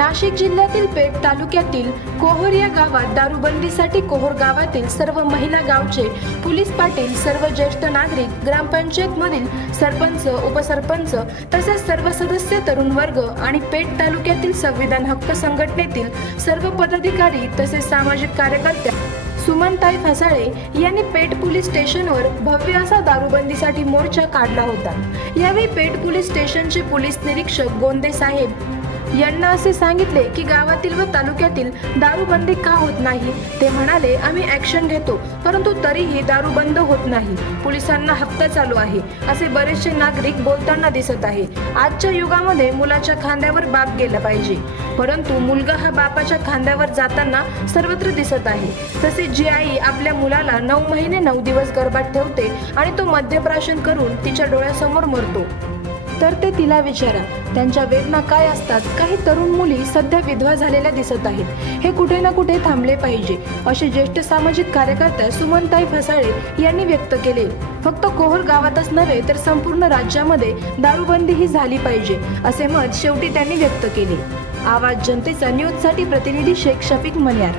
नाशिक जिल्ह्यातील पेठ तालुक्यातील कोहोर या गावात दारूबंदीसाठी कोहोर गावातील सर्व महिला गावचे पोलीस पाटील, सर्व ज्येष्ठ नागरिक, ग्रामपंचायत मधील सरपंच, उपसरपंच तसेच सर्व सदस्य, तरुण वर्ग आणि पेठ तालुक्यातील संविधान हक्क संघटनेतील सर्व पदाधिकारी तसेच सामाजिक कार्यकर्त्या सुमनताई फसाळे यांनी पेठ पोलीस स्टेशनवर भव्य असा दारूबंदीसाठी मोर्चा काढला होता। यावेळी पेठ पोलीस स्टेशनचे पोलीस निरीक्षक गोंदे साहेब यांना असे सांगितले की गावातील व तालुक्यातील दारू बंदी का होत नाही। ते म्हणाले, आम्ही ऍक्शन घेतो परंतु तरीही दारू बंद होत नाही, पोलिसांना हप्ता चालू आहे असे बरेचसे नागरिक बोलताना दिसत आहे। आजच्या युगामध्ये मुलाच्या खांद्यावर बाप गेला पाहिजे, परंतु मुलगा हा बापाच्या खांद्यावर जाताना सर्वत्र दिसत आहे। तसेच जी आई आपल्या मुलाला 9 महिने 9 दिवस गर्भात ठेवते आणि तो मद्यप्राशन करून तिच्या डोळ्यासमोर मरतो, तर ते तिला विचारा त्यांच्या वेदना काय असतात। काही तरुण मुली सध्या विधवा झालेल्या दिसत आहेत। हे कुठे ना कुठे थांबले पाहिजे असे ज्येष्ठ सामाजिक कार्यकर्त्या सुमनताई फसाळे यांनी व्यक्त केले। फक्त कोहोर गावातच नव्हे तर संपूर्ण राज्यामध्ये दारूबंदी ही झाली पाहिजे असे मत शेवटी त्यांनी व्यक्त केले। आवाज जनतेचा न्यूजसाठी प्रतिनिधी शेख शफीक मनियार।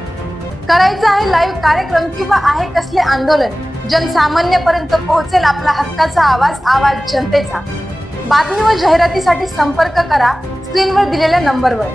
करायचं आहे लाईव्ह कार्यक्रम किंवा आहे कसले आंदोलन, जनसामान्यपर्यंत पोहोचेल आपला हक्काचा आवाज, आवाज जनतेचा। बातमी व जाहिरातीसाठी संपर्क करा स्क्रीनवर दिलेल्या नंबरवर।